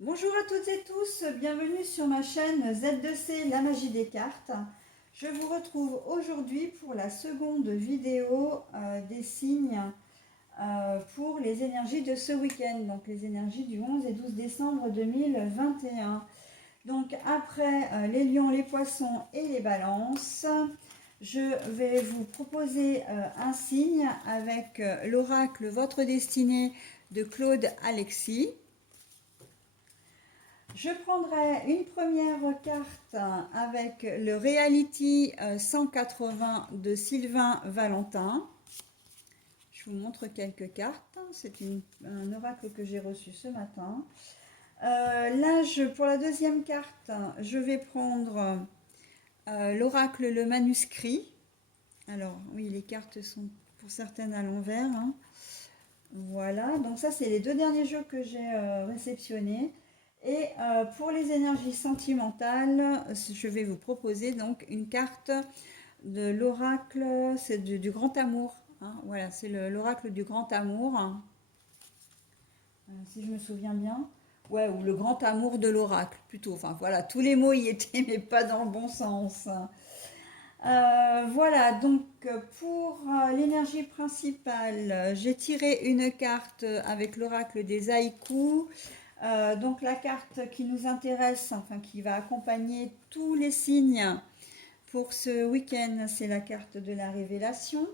Bonjour à toutes et tous, bienvenue sur ma chaîne Z2C, la magie des cartes. Je vous retrouve aujourd'hui pour la seconde vidéo des signes pour les énergies de ce week-end, donc les énergies du 11 et 12 décembre 2021. Donc après les lions, les poissons et les balances, je vais vous proposer un signe avec l'oracle Votre destinée de Claude Alexis. Je prendrai une première carte avec le Reality 180 de Sylvain Valentin. Je vous montre quelques cartes. C'est un oracle que j'ai reçu ce matin. Là, pour la deuxième carte, je vais prendre l'oracle Le Manuscrit. Alors, oui, les cartes sont pour certaines à l'envers. Hein. Voilà, donc ça, c'est les deux derniers jeux que j'ai réceptionnés. Et pour les énergies sentimentales, je vais vous proposer donc une carte de l'oracle, c'est du grand amour. Hein, voilà, c'est l'oracle du grand amour, si je me souviens bien. Ouais, ou le grand amour de l'oracle, plutôt. Enfin voilà, tous les mots y étaient, mais pas dans le bon sens. Voilà, donc pour l'énergie principale, j'ai tiré une carte avec l'oracle des haïkus. Donc la carte qui nous intéresse, enfin qui va accompagner tous les signes pour ce week-end, c'est la carte de la révélation.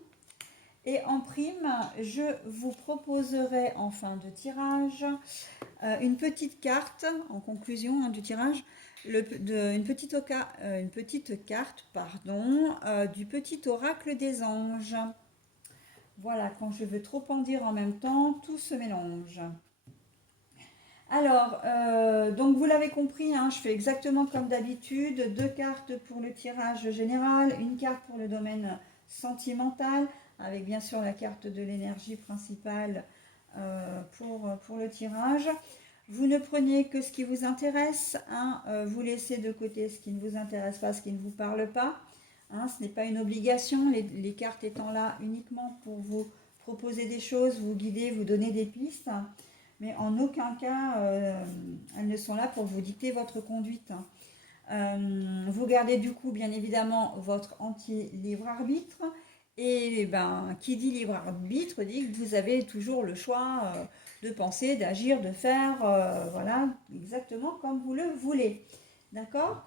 Et en prime, je vous proposerai en fin de tirage une petite carte, en conclusion du tirage, une petite carte du petit oracle des anges. Voilà, quand je veux trop en dire en même temps, tout se mélange. Alors, donc vous l'avez compris, hein, je fais exactement comme d'habitude, deux cartes pour le tirage général, une carte pour le domaine sentimental, avec bien sûr la carte de l'énergie principale pour le tirage. Vous ne prenez que ce qui vous intéresse, hein, vous laissez de côté ce qui ne vous intéresse pas, ce qui ne vous parle pas. Hein, ce n'est pas une obligation, les cartes étant là uniquement pour vous proposer des choses, vous guider, vous donner des pistes. Mais en aucun cas, elles ne sont là pour vous dicter votre conduite. Vous gardez du coup, bien évidemment, votre anti-libre arbitre. Et ben, qui dit libre arbitre dit que vous avez toujours le choix de penser, d'agir, de faire, voilà, exactement comme vous le voulez. D'accord.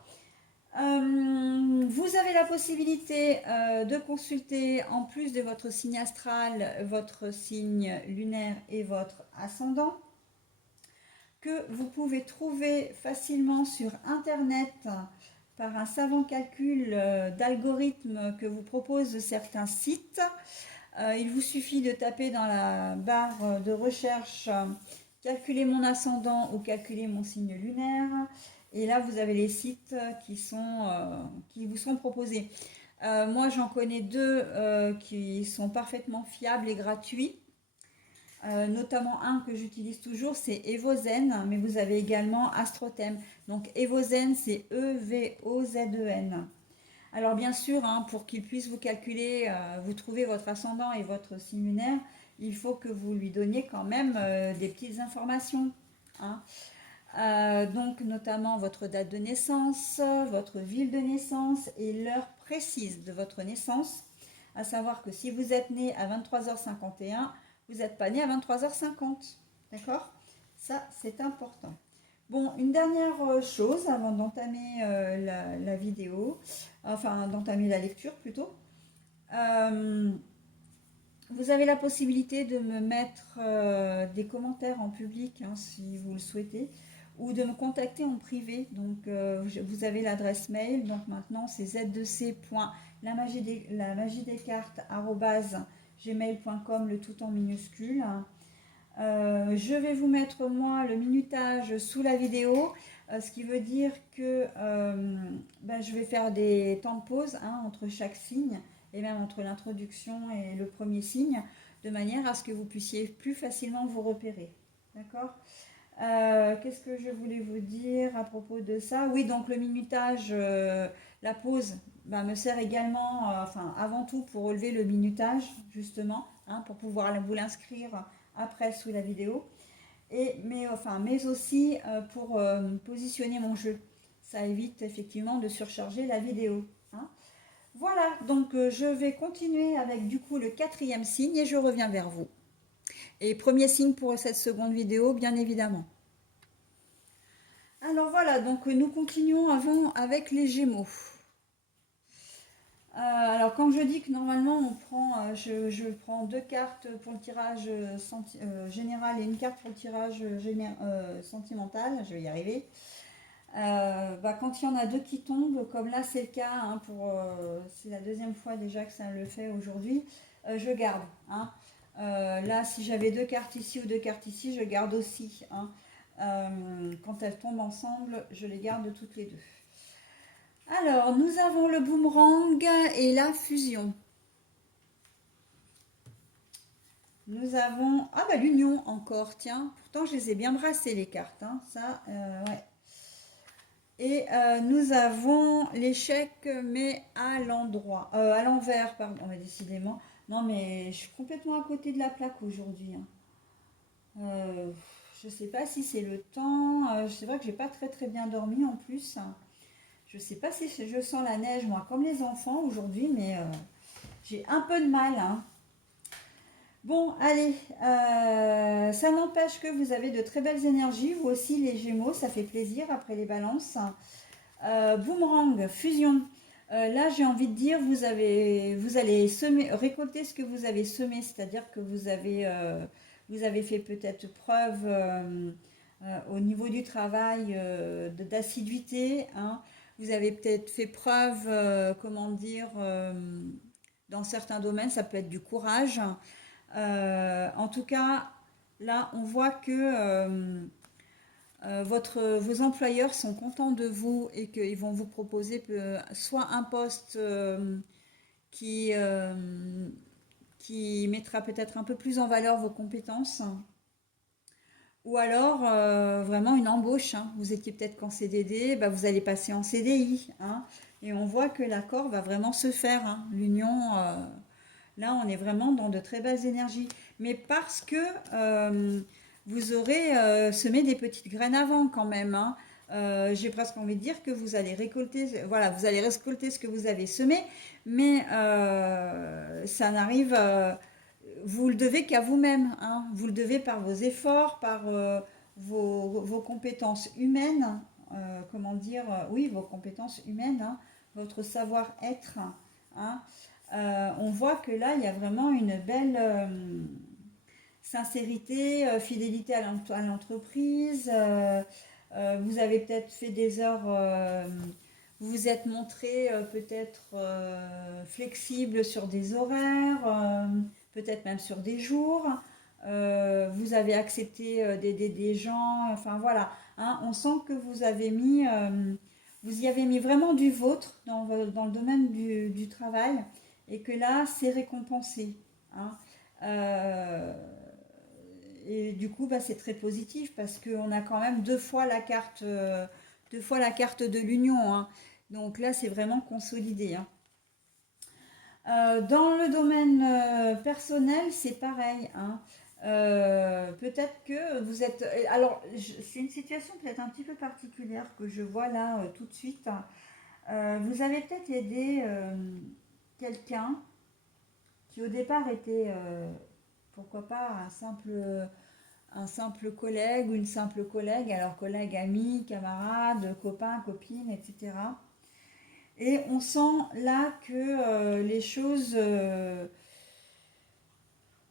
Vous avez la possibilité de consulter, en plus de votre signe astral, votre signe lunaire et votre ascendant, que vous pouvez trouver facilement sur Internet par un savant calcul d'algorithmes que vous proposent certains sites. Il vous suffit de taper dans la barre de recherche calculer mon ascendant ou calculer mon signe lunaire. Et là, vous avez les sites qui vous sont proposés. Moi, j'en connais deux qui sont parfaitement fiables et gratuits. Notamment un que j'utilise toujours, c'est Evozen, mais vous avez également Astrothème. Donc Evozen, c'est Evozen. Alors bien sûr, hein, pour qu'il puisse vous calculer, vous trouver votre ascendant et votre signe lunaire, il faut que vous lui donniez quand même des petites informations. Hein. Donc notamment votre date de naissance, votre ville de naissance et l'heure précise de votre naissance. À savoir que si vous êtes né à 23h51, vous n'êtes pas né à 23h50. D'accord. Ça, c'est important. Bon, une dernière chose avant d'entamer la vidéo, enfin d'entamer la lecture plutôt. Vous avez la possibilité de me mettre des commentaires en public hein, si vous le souhaitez, ou de me contacter en privé. Donc vous avez l'adresse mail, donc maintenant c'est z2c.lamagidescartes@gmail.com, le tout en minuscule. Je vais vous mettre moi le minutage sous la vidéo, ce qui veut dire que je vais faire des temps de pause hein, entre chaque signe et même entre l'introduction et le premier signe, de manière à ce que vous puissiez plus facilement vous repérer. D'accord. Qu'est-ce que je voulais vous dire à propos de ça? Oui, donc le minutage, la pause, me sert également, avant tout pour relever le minutage, justement, hein, pour pouvoir vous l'inscrire après sous la vidéo. mais aussi pour positionner mon jeu. Ça évite effectivement de surcharger la vidéo, hein. Voilà, donc je vais continuer avec du coup le 4e signe et je reviens vers vous. Et premier signe pour cette seconde vidéo, bien évidemment. Alors voilà, donc nous continuons avant avec les Gémeaux. Alors quand je dis que normalement on prend, je prends 2 cartes pour le tirage général et une carte pour le tirage sentimental, je vais y arriver. Quand il y en a 2 qui tombent, comme là c'est le cas, hein, c'est la 2e fois déjà que ça le fait aujourd'hui, je garde, hein. Là si j'avais 2 cartes ici ou 2 cartes ici, je garde aussi, hein. Quand elles tombent ensemble, je les garde toutes les deux. Alors, nous avons le boomerang et la fusion. Nous avons... Ah bah l'union encore, tiens. Pourtant, je les ai bien brassées les cartes, hein. Ça, ouais. Et nous avons l'échec, mais à l'endroit. À l'envers, pardon, ouais, décidément. Non, mais je suis complètement à côté de la plaque aujourd'hui, hein. Je ne sais pas si c'est le temps. C'est vrai que j'ai pas très bien dormi en plus. Je ne sais pas si je sens la neige, moi, comme les enfants aujourd'hui, mais j'ai un peu de mal, hein. Bon, allez, ça n'empêche que vous avez de très belles énergies, vous aussi les Gémeaux, ça fait plaisir après les balances. Boomerang, fusion. Là, j'ai envie de dire, vous allez récolter ce que vous avez semé, c'est-à-dire que vous avez fait peut-être preuve au niveau du travail d'assiduité, hein. Vous avez peut-être fait preuve, comment dire, dans certains domaines, ça peut être du courage. En tout cas, là, on voit que vos employeurs sont contents de vous et qu'ils vont vous proposer soit un poste qui, euh, qui mettra peut-être un peu plus en valeur vos compétences, ou alors vraiment une embauche, hein. Vous étiez peut-être qu'en CDD, bah, vous allez passer en CDI, hein. Et on voit que l'accord va vraiment se faire, hein. L'union, là, on est vraiment dans de très belles énergies. Mais parce que vous aurez semé des petites graines avant quand même, hein. J'ai presque envie de dire que vous allez récolter, voilà, vous allez récolter ce que vous avez semé, mais ça n'arrive, vous le devez qu'à vous-même, hein. Vous le devez par vos efforts, par vos compétences humaines, comment dire, oui, vos compétences humaines, hein, votre savoir-être, hein. On voit que là, il y a vraiment une belle sincérité, fidélité à l'entreprise. Vous avez peut-être fait des heures, vous vous êtes montré peut-être flexible sur des horaires, peut-être même sur des jours. Vous avez accepté d'aider des gens. Enfin voilà, hein, on sent que vous y avez mis vraiment du vôtre dans le domaine du travail et que là, c'est récompensé, hein. Euh, et du coup, bah, c'est très positif parce qu'on a quand même 2 fois la carte de l'union, hein. Donc là, c'est vraiment consolidé, hein. Dans le domaine personnel, c'est pareil, hein. Peut-être que vous êtes... Alors, c'est une situation peut-être un petit peu particulière que je vois là tout de suite. Vous avez peut-être aidé quelqu'un qui au départ était, pourquoi pas, un simple collègue ou une simple collègue, alors collègue, ami, camarade, copain, copine, etc. Et on sent là que les choses,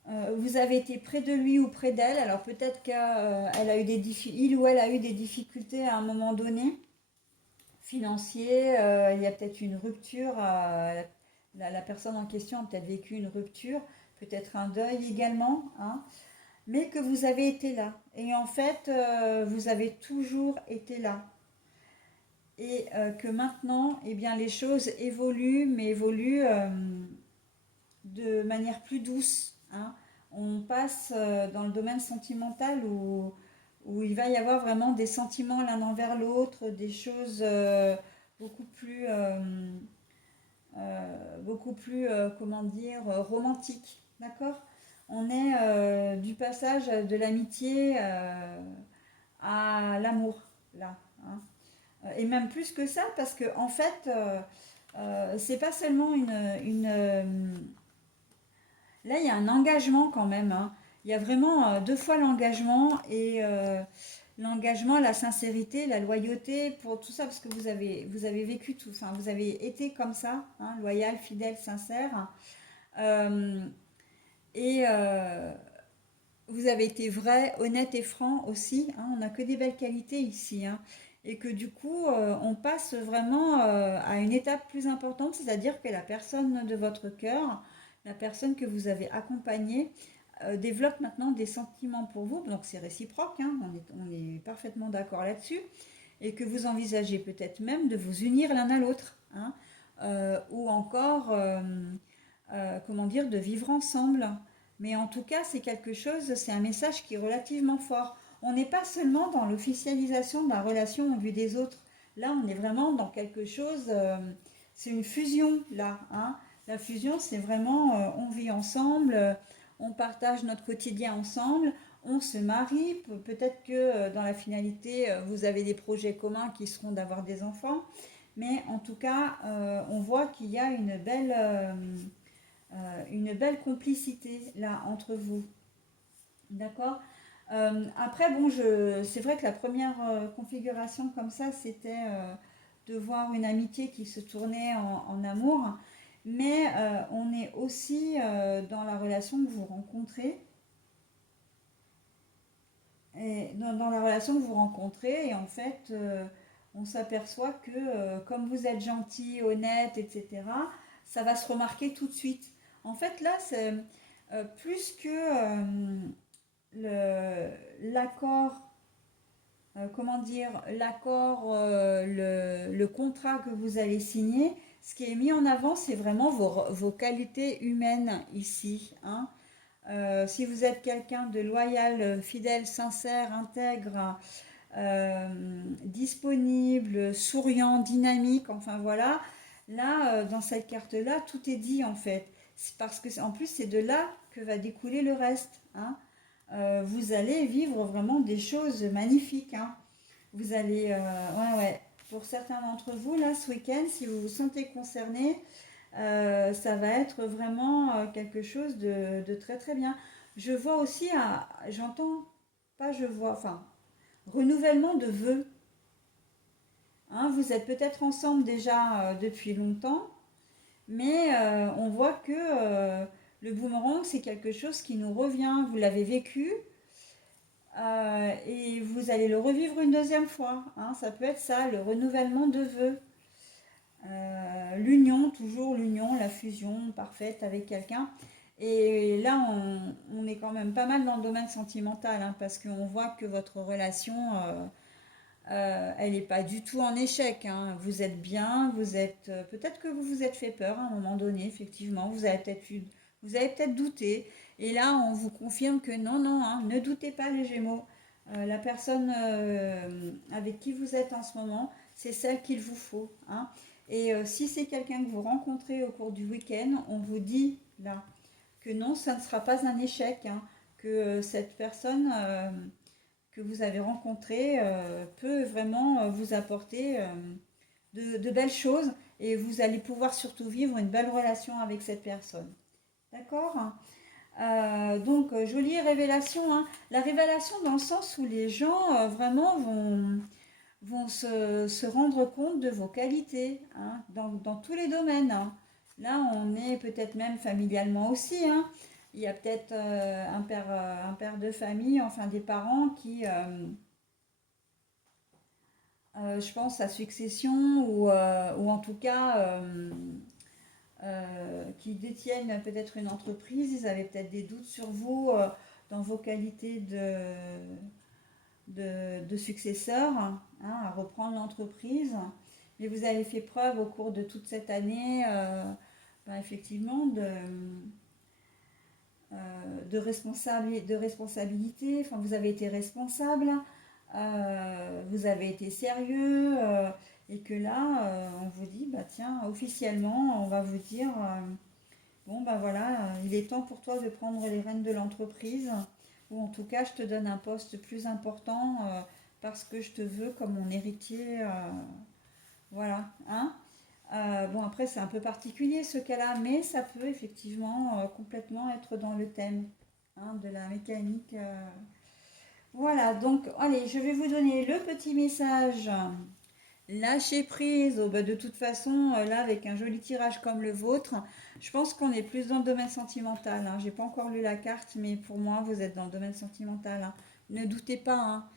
vous avez été près de lui ou près d'elle, alors peut-être il ou elle a eu des difficultés à un moment donné, financier, il y a peut-être une rupture, la personne en question a peut-être vécu une rupture, peut-être un deuil également, hein, mais que vous avez été là. Et en fait, vous avez toujours été là. Et que maintenant, eh bien, les choses évoluent, mais évoluent de manière plus douce, hein. On passe dans le domaine sentimental où il va y avoir vraiment des sentiments l'un envers l'autre, des choses beaucoup plus, comment dire, romantiques, d'accord? On est du passage de l'amitié à l'amour, là. Hein. Et même plus que ça, parce que en fait, c'est pas seulement là, il y a un engagement quand même. Hein. Il y a vraiment deux fois l'engagement et l'engagement, la sincérité, la loyauté pour tout ça, parce que vous avez vécu tout, enfin, vous avez été comme ça, hein, loyal, fidèle, sincère. Euh, et vous avez été vrai, honnête et franc aussi. Hein, on n'a que des belles qualités ici. Hein, et que du coup, on passe vraiment à une étape plus importante, c'est-à-dire que la personne de votre cœur, la personne que vous avez accompagnée, développe maintenant des sentiments pour vous. Donc c'est réciproque, hein, on est parfaitement d'accord là-dessus. Et que vous envisagez peut-être même de vous unir l'un à l'autre. Hein, ou encore, comment dire, de vivre ensemble. Mais en tout cas, c'est quelque chose, c'est un message qui est relativement fort. On n'est pas seulement dans l'officialisation de la relation au vu des autres. Là, on est vraiment dans quelque chose, c'est une fusion, là. Hein. La fusion, c'est vraiment, on vit ensemble, on partage notre quotidien ensemble, on se marie. Peut-être que dans la finalité, vous avez des projets communs qui seront d'avoir des enfants. Mais en tout cas, on voit qu'il y a une belle complicité là entre vous. D'accord. Après, bon, c'est vrai que la première configuration comme ça, c'était de voir une amitié qui se tournait en amour. Mais on est aussi dans la relation que vous rencontrez. Et dans la relation que vous rencontrez, et en fait, on s'aperçoit que comme vous êtes gentil, honnête, etc., ça va se remarquer tout de suite. En fait, là, c'est plus que l'accord, comment dire, l'accord, le contrat que vous allez signer, ce qui est mis en avant, c'est vraiment vos qualités humaines ici. Hein. Si vous êtes quelqu'un de loyal, fidèle, sincère, intègre, disponible, souriant, dynamique, enfin voilà, là, dans cette carte-là, tout est dit en fait. C'est parce que en plus, c'est de là que va découler le reste. Hein. Vous allez vivre vraiment des choses magnifiques. Hein. Vous allez, ouais, ouais. Pour certains d'entre vous, là, ce week-end, si vous vous sentez concerné, ça va être vraiment quelque chose de très très bien. Je vois aussi, j'entends, pas je vois, enfin, renouvellement de vœux. Hein, vous êtes peut-être ensemble déjà depuis longtemps, mais on voit que le boomerang, c'est quelque chose qui nous revient. Vous l'avez vécu et vous allez le revivre une deuxième fois. Hein, ça peut être ça, le renouvellement de vœux. L'union, toujours l'union, la fusion parfaite avec quelqu'un. Et là, on est quand même pas mal dans le domaine sentimental, hein, parce qu'on voit que votre relation, elle n'est pas du tout en échec. Hein. Vous êtes bien, vous êtes peut-être que vous vous êtes fait peur à un moment donné, effectivement. Vous avez peut-être douté. Et là, on vous confirme que non, non, hein, ne doutez pas les Gémeaux. La personne avec qui vous êtes en ce moment, c'est celle qu'il vous faut. Hein. Et si c'est quelqu'un que vous rencontrez au cours du week-end, on vous dit là que non, ça ne sera pas un échec, hein, que cette personne que vous avez rencontrée peut vraiment vous apporter de belles choses et vous allez pouvoir surtout vivre une belle relation avec cette personne. D'accord. Donc, jolie révélation. Hein. La révélation dans le sens où les gens vraiment vont se rendre compte de vos qualités hein, dans tous les domaines. Hein. Là, on est peut-être même familialement aussi. Hein. Il y a peut-être un père de famille, enfin des parents qui, je pense, à succession ou en tout cas qui détiennent peut-être une entreprise. Ils avaient peut-être des doutes sur vous dans vos qualités de successeur hein, à reprendre l'entreprise. Mais vous avez fait preuve au cours de toute cette année, effectivement, de responsabilité. Enfin, vous avez été responsable, vous avez été sérieux, et que là, on vous dit, bah tiens, officiellement, on va vous dire bon ben voilà, il est temps pour toi de prendre les rênes de l'entreprise, ou en tout cas je te donne un poste plus important parce que je te veux comme mon héritier, voilà, hein. Bon après c'est un peu particulier ce cas-là, mais ça peut effectivement complètement être dans le thème hein, de la mécanique. Voilà, donc allez, je vais vous donner le petit message. Lâcher prise, oh, bah, de toute façon, là, avec un joli tirage comme le vôtre, je pense qu'on est plus dans le domaine sentimental. Hein. J'ai pas encore lu la carte, mais pour moi, vous êtes dans le domaine sentimental. Hein. Ne doutez pas, hein.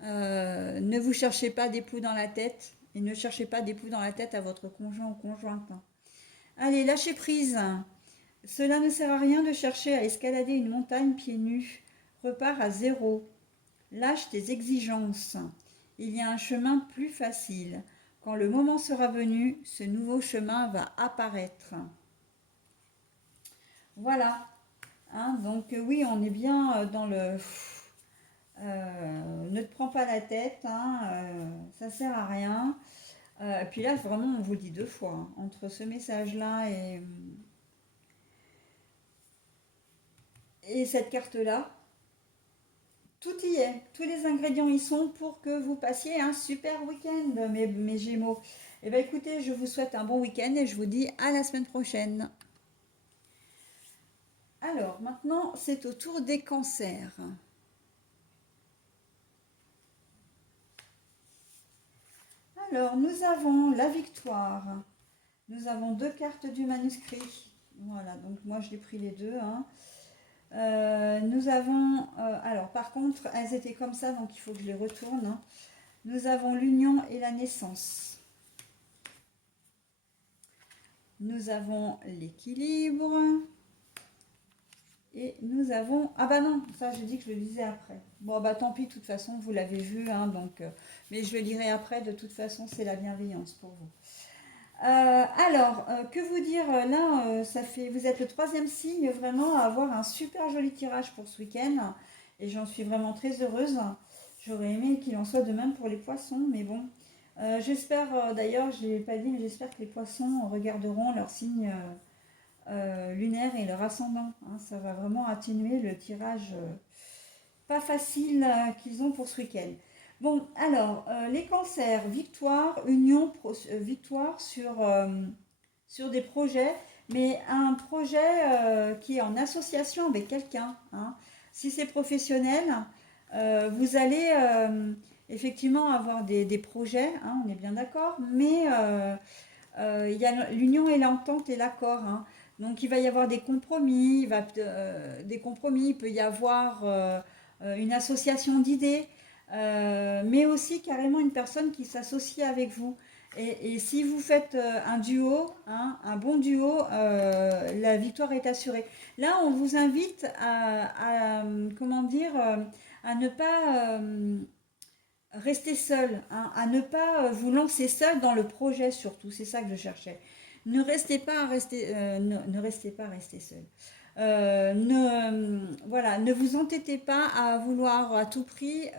Ne vous cherchez pas d'époux dans la tête et ne cherchez pas d'époux dans la tête à votre conjoint ou conjointe. Hein. Allez, lâchez prise. Cela ne sert à rien de chercher à escalader une montagne pieds nus. Repars à zéro. Lâche tes exigences. Il y a un chemin plus facile. Quand le moment sera venu, ce nouveau chemin va apparaître. Voilà. Hein, donc oui, on est bien dans le... ne te prends pas la tête, hein, ça sert à rien. Puis là, vraiment, on vous le dit deux fois. Hein, entre ce message-là et cette carte-là, tout y est, tous les ingrédients y sont pour que vous passiez un super week-end, mes Gémeaux. Eh bien écoutez, je vous souhaite un bon week-end et je vous dis à la semaine prochaine. Alors maintenant, c'est au tour des cancers. Alors nous avons la victoire. Nous avons deux cartes du manuscrit. Voilà, donc moi je l'ai pris les deux. Hein. Nous avons, alors par contre, elles étaient comme ça, donc il faut que je les retourne. Hein. Nous avons l'union et la naissance. Nous avons l'équilibre. Et nous avons... Ah bah non, ça j'ai dit que je le lisais après. Bon bah tant pis, de toute façon, vous l'avez vu, hein, donc... mais je le lirai après, de toute façon, c'est la bienveillance pour vous. Que vous dire, là, ça fait... Vous êtes le troisième signe vraiment à avoir un super joli tirage pour ce week-end. Et j'en suis vraiment très heureuse. J'aurais aimé qu'il en soit de même pour les poissons, mais bon. J'espère, d'ailleurs, je ne l'ai pas dit, mais j'espère que les poissons regarderont leur signe lunaire et leur ascendant. Hein. Ça va vraiment atténuer le tirage pas facile qu'ils ont pour ce week-end. Bon, alors, les cancers, victoire, union, victoire sur des projets, mais un projet qui est en association avec quelqu'un. Hein. Si c'est professionnel, vous allez effectivement avoir des projets, hein, on est bien d'accord, mais il y a l'union et l'entente et l'accord. Hein. Donc il va y avoir des compromis, il peut y avoir une association d'idées, mais aussi carrément une personne qui s'associe avec vous. Et si vous faites un duo, hein, un bon duo, la victoire est assurée. Là, on vous invite comment dire, à ne pas rester seul, hein, à ne pas vous lancer seul dans le projet surtout. C'est ça que je cherchais. Ne restez pas rester seul. Voilà, ne vous entêtez pas à vouloir à tout prix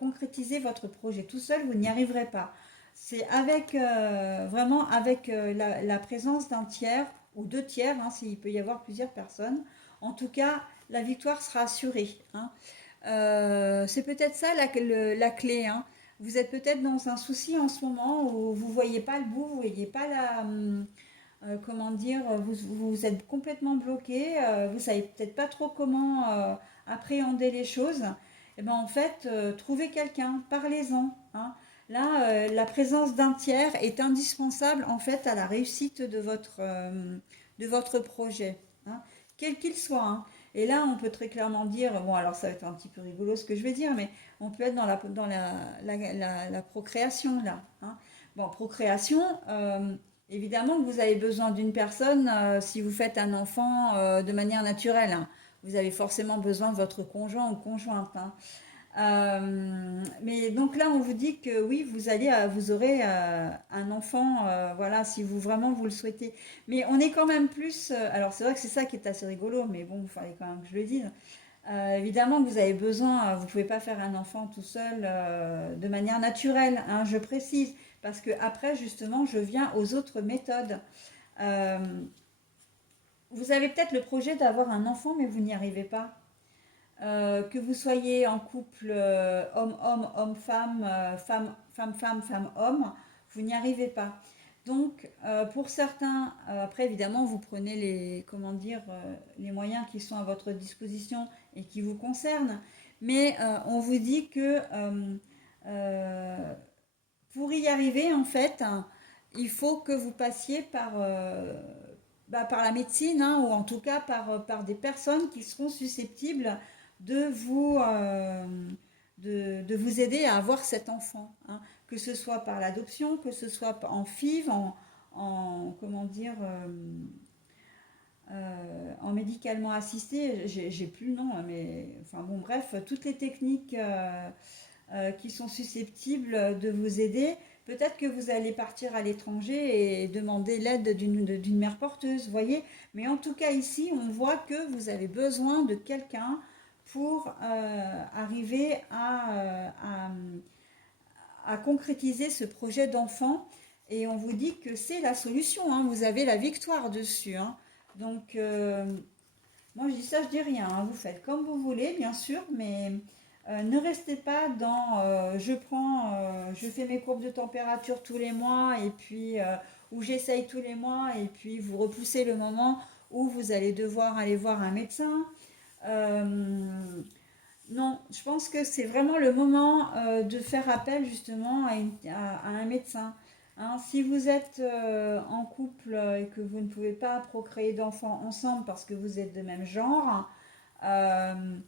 concrétiser votre projet. Tout seul, vous n'y arriverez pas. C'est avec vraiment avec la présence d'un tiers ou deux tiers, hein, s'il peut y avoir plusieurs personnes. En tout cas, la victoire sera assurée. Hein. C'est peut-être ça la clé. Hein. Vous êtes peut-être dans un souci en ce moment où vous ne voyez pas le bout, vous ne voyez pas comment dire, vous êtes complètement bloqué, vous ne savez peut-être pas trop comment appréhender les choses. Et ben en fait, trouvez quelqu'un, parlez-en. Hein. Là, la présence d'un tiers est indispensable en fait à la réussite de votre projet, hein, quel qu'il soit. Hein. Et là, on peut très clairement dire, bon alors ça va être un petit peu rigolo ce que je vais dire, mais on peut être dans la procréation là. Hein. Bon, procréation, évidemment que vous avez besoin d'une personne si vous faites un enfant de manière naturelle. Hein. Vous avez forcément besoin de votre conjoint ou conjointe. Hein. Mais donc là, on vous dit que oui, vous aurez un enfant, voilà, si vous vraiment vous le souhaitez. Mais on est quand même plus. Alors c'est vrai que c'est ça qui est assez rigolo, mais bon, il fallait quand même que je le dise. Évidemment que vous avez besoin, vous ne pouvez pas faire un enfant tout seul de manière naturelle, hein, je précise, parce que après justement, je viens aux autres méthodes. Euh, vous avez peut-être le projet d'avoir un enfant, mais vous n'y arrivez pas. Que vous soyez en couple homme-homme, homme-femme, femme-femme, femme-homme, vous n'y arrivez pas. Donc, pour certains, après évidemment, vous prenez les, comment dire, les moyens qui sont à votre disposition et qui vous concernent. Mais on vous dit que euh, pour y arriver, en fait, hein, il faut que vous passiez par la médecine, hein, ou en tout cas par des personnes qui seront susceptibles de de vous aider à avoir cet enfant, hein. Que ce soit par l'adoption, que ce soit en FIV, comment dire, en médicalement assisté, j'ai plus le nom, hein, mais enfin bon, bref, toutes les techniques qui sont susceptibles de vous aider. Peut-être que vous allez partir à l'étranger et demander l'aide d'une mère porteuse, vous voyez. Mais en tout cas, ici, on voit que vous avez besoin de quelqu'un pour arriver à concrétiser ce projet d'enfant. Et on vous dit que c'est la solution, hein. Vous avez la victoire dessus, hein. Donc, moi je dis ça, je dis rien, hein. Vous faites comme vous voulez, bien sûr, mais ne restez pas dans je fais mes courbes de température tous les mois et puis ou j'essaye tous les mois et puis vous repoussez le moment où vous allez devoir aller voir un médecin. Euh, non, je pense que c'est vraiment le moment de faire appel justement à un médecin. Hein, si vous êtes en couple et que vous ne pouvez pas procréer d'enfants ensemble parce que vous êtes de même genre, euh,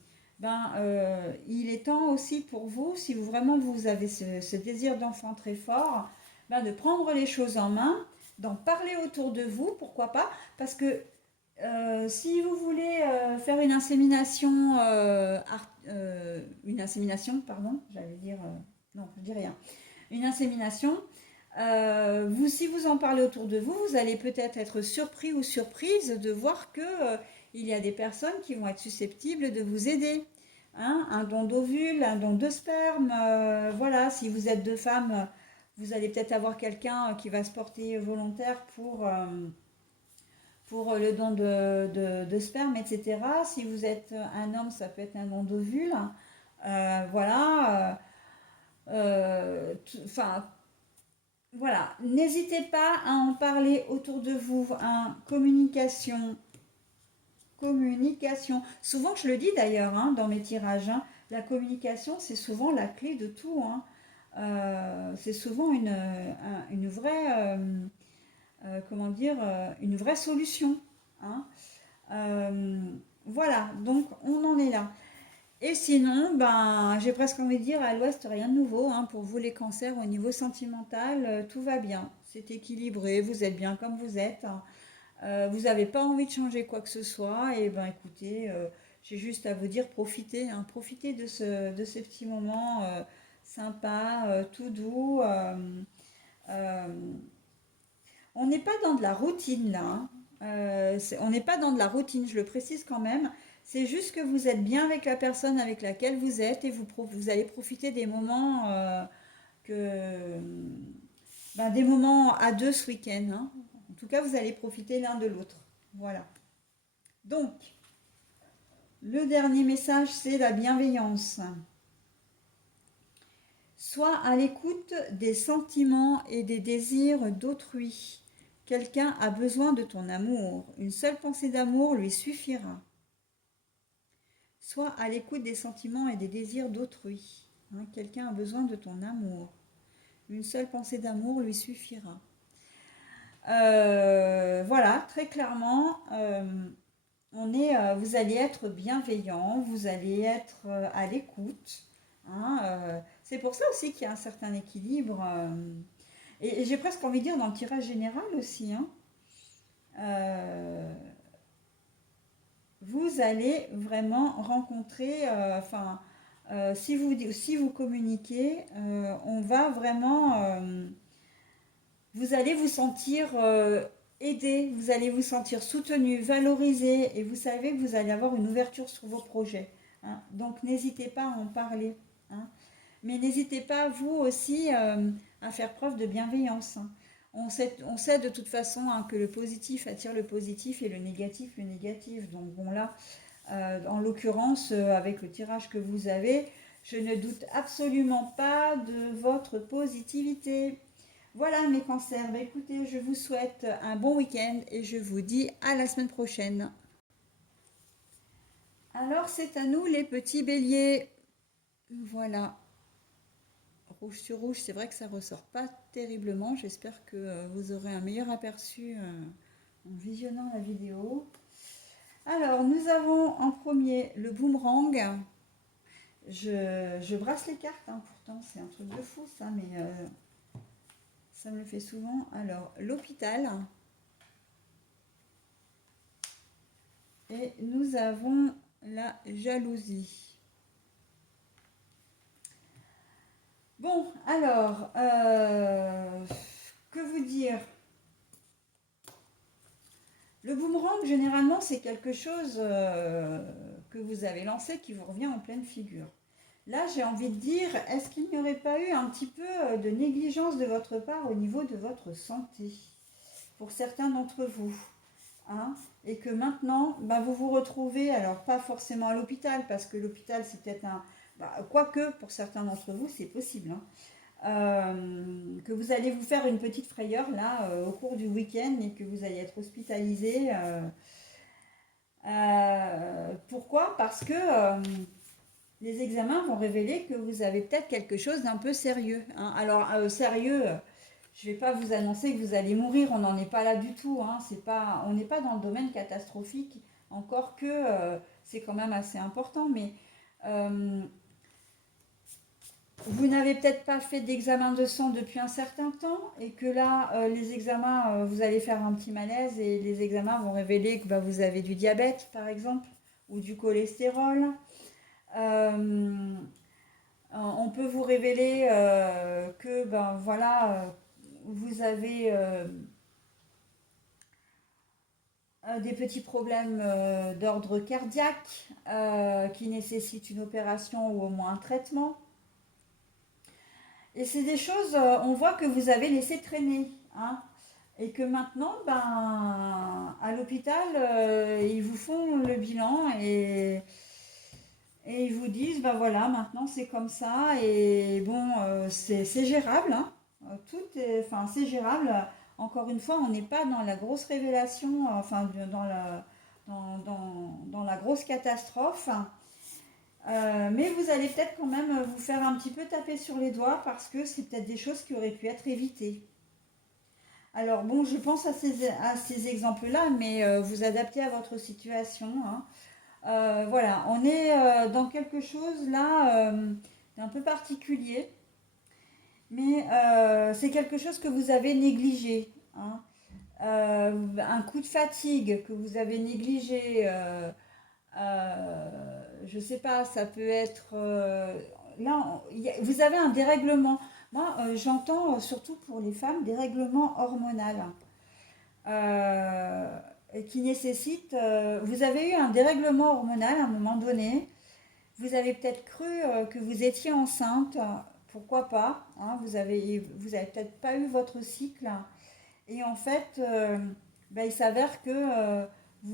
il est temps aussi pour vous, si vous vraiment vous avez ce désir d'enfant très fort, ben, de prendre les choses en main, d'en parler autour de vous, pourquoi pas, parce que si vous voulez faire une insémination, pardon, j'allais dire, non, je dis rien, une insémination, si vous en parlez autour de vous, vous allez peut-être être surpris ou surprise de voir que il y a des personnes qui vont être susceptibles de vous aider. Hein, un don d'ovule, un don de sperme, voilà, si vous êtes deux femmes, vous allez peut-être avoir quelqu'un qui va se porter volontaire pour le don de sperme, etc. Si vous êtes un homme, ça peut être un don d'ovule. Voilà. Enfin, voilà. N'hésitez pas à en parler autour de vous. Hein. Communication. Communication. Souvent, je le dis d'ailleurs hein, dans mes tirages. Hein, la communication, c'est souvent la clé de tout. Hein. C'est souvent une vraie comment dire, une vraie solution. Hein. Euh, voilà, donc on en est là. Et sinon, ben, j'ai presque envie de dire à l'ouest, rien de nouveau. Hein, pour vous les cancers, au niveau sentimental, tout va bien. C'est équilibré, vous êtes bien comme vous êtes. Hein. Vous n'avez pas envie de changer quoi que ce soit. Et ben écoutez, j'ai juste à vous dire, profitez. Hein, profitez de ce petit moment sympa, tout doux. Euh, on n'est pas dans de la routine là. Hein. On n'est pas dans de la routine, je le précise quand même. C'est juste que vous êtes bien avec la personne avec laquelle vous êtes et vous allez profiter des moments que, des moments à deux ce week-end. Hein. En tout cas, vous allez profiter l'un de l'autre. Voilà. Donc, le dernier message, c'est la bienveillance. Sois à l'écoute des sentiments et des désirs d'autrui. Quelqu'un a besoin de ton amour. Une seule pensée d'amour lui suffira. Sois à l'écoute des sentiments et des désirs d'autrui. Hein, quelqu'un a besoin de ton amour. Une seule pensée d'amour lui suffira. Voilà, très clairement, vous allez être bienveillant, vous allez être à l'écoute. Hein, c'est pour ça aussi qu'il y a un certain équilibre. Et j'ai presque envie de dire dans le tirage général aussi. Hein, vous allez vraiment rencontrer, si vous communiquez, on va vraiment, vous allez vous sentir aidé, vous allez vous sentir soutenu, valorisé, et vous savez que vous allez avoir une ouverture sur vos projets. Hein. Donc n'hésitez pas à en parler. Hein. Mais n'hésitez pas, vous aussi, à faire preuve de bienveillance. Hein. On sait de toute façon hein, que le positif attire le positif et le négatif le négatif. Donc bon là, en l'occurrence, avec le tirage que vous avez, je ne doute absolument pas de votre positivité. Voilà mes cancers. Bah, écoutez, je vous souhaite un bon week-end et je vous dis à la semaine prochaine. Alors c'est à nous les petits béliers. Voilà. Rouge sur rouge, c'est vrai que ça ressort pas terriblement. J'espère que vous aurez un meilleur aperçu en visionnant la vidéo. Alors, nous avons en premier le boomerang. Je brasse les cartes, hein, pourtant c'est un truc de fou ça, mais ça me le fait souvent. Alors, l'hôpital. Et nous avons la jalousie. Bon, alors, que vous dire? Le boomerang, généralement, c'est quelque chose que vous avez lancé qui vous revient en pleine figure. Là, j'ai envie de dire, est-ce qu'il n'y aurait pas eu un petit peu de négligence de votre part au niveau de votre santé pour certains d'entre vous hein, et que maintenant, bah, vous vous retrouvez, alors pas forcément à l'hôpital, parce que l'hôpital, c'est peut-être un... Bah, quoique, pour certains d'entre vous, c'est possible. Hein, que vous allez vous faire une petite frayeur là au cours du week-end et que vous allez être hospitalisé. Pourquoi? Parce que les examens vont révéler que vous avez peut-être quelque chose d'un peu sérieux. Hein. Alors sérieux, je ne vais pas vous annoncer que vous allez mourir, on n'en est pas là du tout. Hein. On n'est pas dans le domaine catastrophique, encore que c'est quand même assez important, mais vous n'avez peut-être pas fait d'examen de sang depuis un certain temps et que là, les examens, vous allez faire un petit malaise et les examens vont révéler que bah, vous avez du diabète, par exemple, ou du cholestérol. On peut vous révéler que ben, voilà, vous avez des petits problèmes d'ordre cardiaque qui nécessitent une opération ou au moins un traitement. Et c'est des choses, on voit que vous avez laissé traîner. Hein, et que maintenant, ben, à l'hôpital, ils vous font le bilan et ils vous disent, ben voilà, maintenant c'est comme ça. Et bon, c'est gérable. Hein, enfin, c'est gérable. Encore une fois, on n'est pas dans la grosse révélation, enfin, dans la grosse catastrophe. Mais vous allez peut-être quand même vous faire un petit peu taper sur les doigts parce que c'est peut-être des choses qui auraient pu être évitées. Alors bon, je pense à ces exemples-là, mais vous adaptez à votre situation. Hein. Voilà, on est dans quelque chose là d'un peu particulier, mais c'est quelque chose que vous avez négligé. Hein. Un coup de fatigue que vous avez négligé. Je sais pas, ça peut être... là, vous avez un dérèglement. Moi, j'entends surtout pour les femmes, dérèglement hormonal. Euh, qui nécessite... vous avez eu un dérèglement hormonal à un moment donné. Vous avez peut-être cru que vous étiez enceinte. Pourquoi pas hein, vous avez peut-être pas eu votre cycle. Et en fait, ben, il s'avère que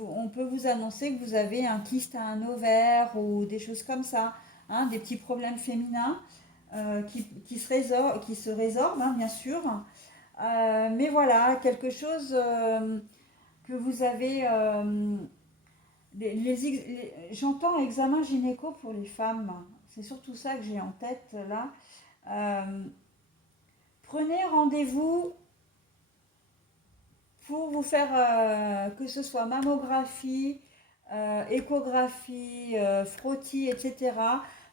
on peut vous annoncer que vous avez un kyste à un ovaire ou des choses comme ça, hein, des petits problèmes féminins qui se résorbent, hein, bien sûr. Mais voilà, quelque chose que vous avez... j'entends examen gynéco pour les femmes. C'est surtout ça que j'ai en tête là. Euh, Prenez rendez-vous pour vous faire que ce soit mammographie, échographie, frottis, etc.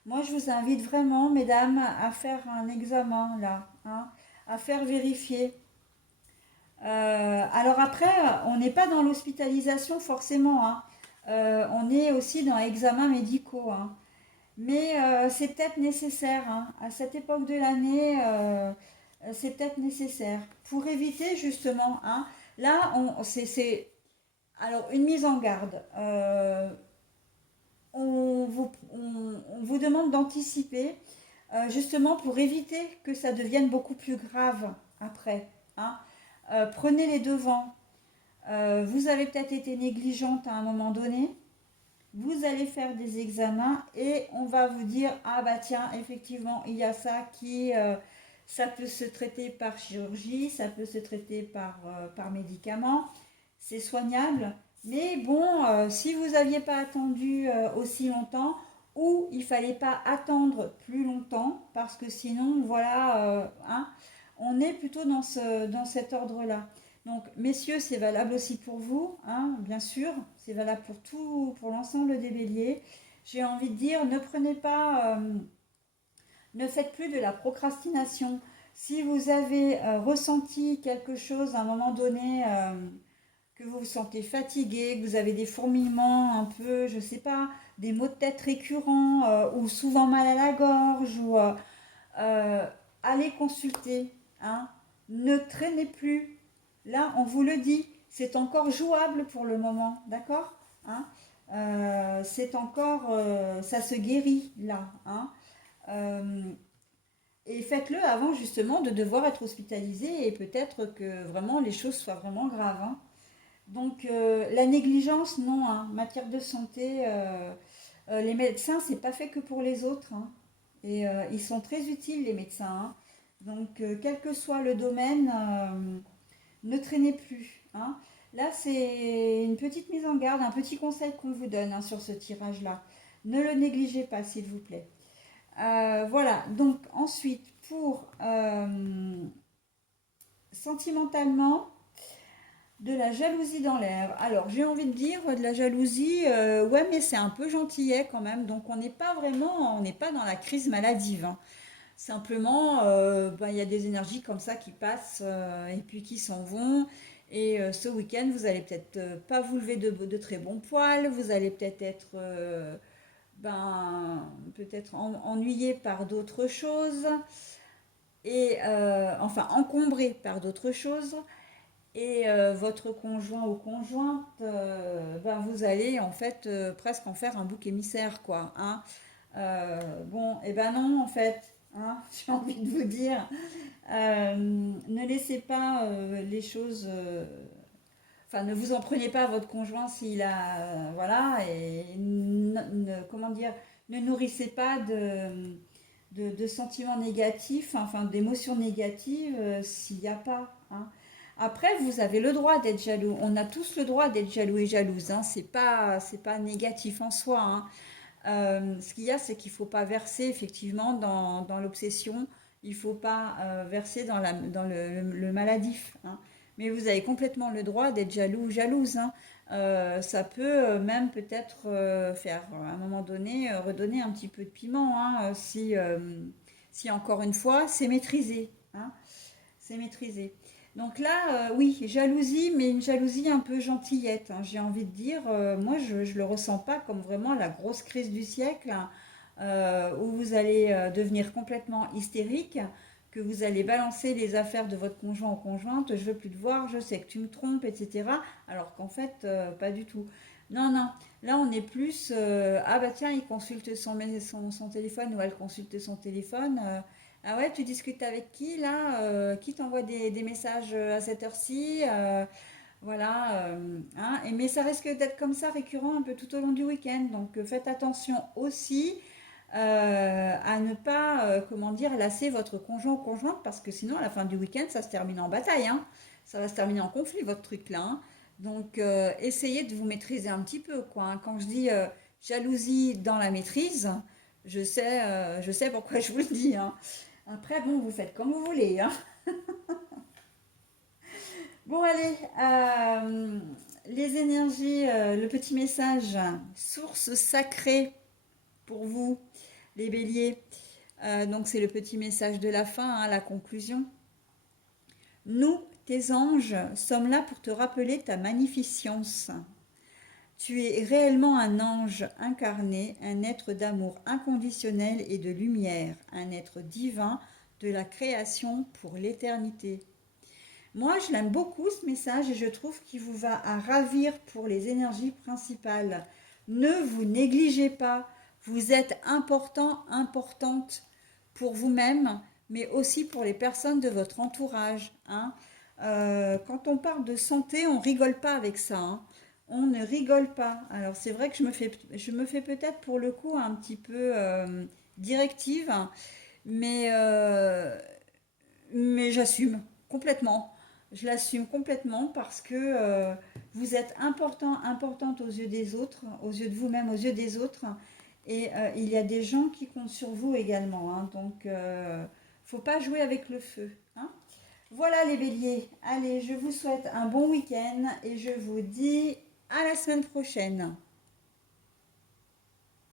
Moi, je vous invite vraiment, mesdames, à faire un examen là, hein, à faire vérifier. Alors après, on n'est pas dans l'hospitalisation forcément, hein. On est aussi dans examens médicaux, hein. Mais c'est peut-être nécessaire, hein. À cette époque de l'année, c'est peut-être nécessaire pour éviter justement, hein. Là, alors une mise en garde. On vous demande d'anticiper justement pour éviter que ça devienne beaucoup plus grave après. Hein. Prenez les devants. Vous avez peut-être été négligente à un moment donné. Vous allez faire des examens et on va vous dire, ah bah tiens, effectivement, il y a ça qui, ça peut se traiter par chirurgie, ça peut se traiter par médicament, c'est soignable. Mais bon, si vous n'aviez pas attendu aussi longtemps, ou il fallait pas attendre plus longtemps, parce que sinon, voilà, hein, on est plutôt dans cet ordre-là. Donc, messieurs, c'est valable aussi pour vous, hein, bien sûr, c'est valable pour tout, pour l'ensemble des béliers. J'ai envie de dire, ne prenez pas, ne faites plus de la procrastination. Si vous avez ressenti quelque chose à un moment donné, que vous vous sentez fatigué, que vous avez des fourmillements un peu, je sais pas, des maux de tête récurrents ou souvent mal à la gorge, ou euh, allez consulter, hein. Ne traînez plus. Là, on vous le dit, c'est encore jouable pour le moment, d'accord, hein. C'est encore, ça se guérit là, hein. Euh, et faites-le avant justement de devoir être hospitalisé et peut-être que vraiment les choses soient vraiment graves, hein. Donc la négligence, non, hein. Matière de santé, les médecins, c'est pas fait que pour les autres, hein. Et ils sont très utiles, les médecins, hein. Donc quel que soit le domaine, ne traînez plus, hein. Là, c'est une petite mise en garde, un petit conseil qu'on vous donne, hein, sur ce tirage-là. Ne le négligez pas, s'il vous plaît. Voilà, donc ensuite, pour sentimentalement, de la jalousie dans l'air. Alors, j'ai envie de dire de la jalousie, ouais, mais c'est un peu gentillet quand même. Donc, on n'est pas vraiment, on n'est pas dans la crise maladive, hein. Simplement, ben, il y a des énergies comme ça qui passent et puis qui s'en vont. Et ce week-end, vous allez peut-être pas vous lever de très bon poil. Vous allez peut-être être, ben, peut-être ennuyé par d'autres choses. Et enfin, encombré par d'autres choses. Et votre conjoint ou conjointe, ben vous allez en fait presque en faire un bouc émissaire, quoi, hein. Bon, et ben non, en fait, hein, j'ai envie de vous dire, ne laissez pas les choses, enfin, ne vous en prenez pas à votre conjoint s'il a, voilà, et comment dire, ne nourrissez pas de sentiments négatifs, enfin d'émotions négatives s'il n'y a pas, hein. Après, vous avez le droit d'être jaloux. On a tous le droit d'être jaloux et jalouse, hein. C'est pas négatif en soi, hein. Ce qu'il y a, c'est qu'il ne faut pas verser effectivement dans l'obsession. Il ne faut pas verser dans le maladif, hein. Mais vous avez complètement le droit d'être jaloux ou jalouse, hein. Ça peut même peut-être faire à un moment donné redonner un petit peu de piment, hein, si encore une fois c'est maîtrisé, hein. C'est maîtrisé. Donc là, oui, jalousie, mais une jalousie un peu gentillette, hein, j'ai envie de dire. Moi, je ne le ressens pas comme vraiment la grosse crise du siècle, hein, où vous allez devenir complètement hystérique, que vous allez balancer les affaires de votre conjoint ou conjointe, je veux plus te voir, je sais que tu me trompes, etc. Alors qu'en fait, pas du tout. Non, non, là on est plus, ah bah tiens, il consulte son téléphone ou elle consulte son téléphone. Ah ouais, tu discutes avec qui là? Qui t'envoie des messages à cette heure-ci? Voilà, hein. Mais ça risque d'être comme ça récurrent un peu tout au long du week-end. Donc faites attention aussi à ne pas, comment dire, lasser votre conjoint ou conjointe parce que sinon à la fin du week-end ça se termine en bataille, hein. Ça va se terminer en conflit votre truc là, hein. Donc essayez de vous maîtriser un petit peu, quoi, hein. Quand je dis jalousie dans la maîtrise, je sais pourquoi je vous le dis, hein. Après, bon, vous faites comme vous voulez, hein. Bon, allez, les énergies, le petit message, source sacrée pour vous, les béliers. Donc, c'est le petit message de la fin, hein, la conclusion. Nous, tes anges, sommes là pour te rappeler ta magnificence. Tu es réellement un ange incarné, un être d'amour inconditionnel et de lumière, un être divin de la création pour l'éternité. Moi, je l'aime beaucoup ce message et je trouve qu'il vous va à ravir pour les énergies principales. Ne vous négligez pas, vous êtes important, importante pour vous-même, mais aussi pour les personnes de votre entourage, hein. Quand on parle de santé, on rigole pas avec ça, hein. On ne rigole pas. Alors c'est vrai que je me fais peut-être pour le coup un petit peu directive, mais, mais j'assume complètement. Je l'assume complètement parce que vous êtes importante aux yeux des autres, aux yeux de vous-même, aux yeux des autres. Et il y a des gens qui comptent sur vous également, hein. Donc, faut pas jouer avec le feu, hein. Voilà les béliers. Allez, je vous souhaite un bon week-end et je vous dis à la semaine prochaine.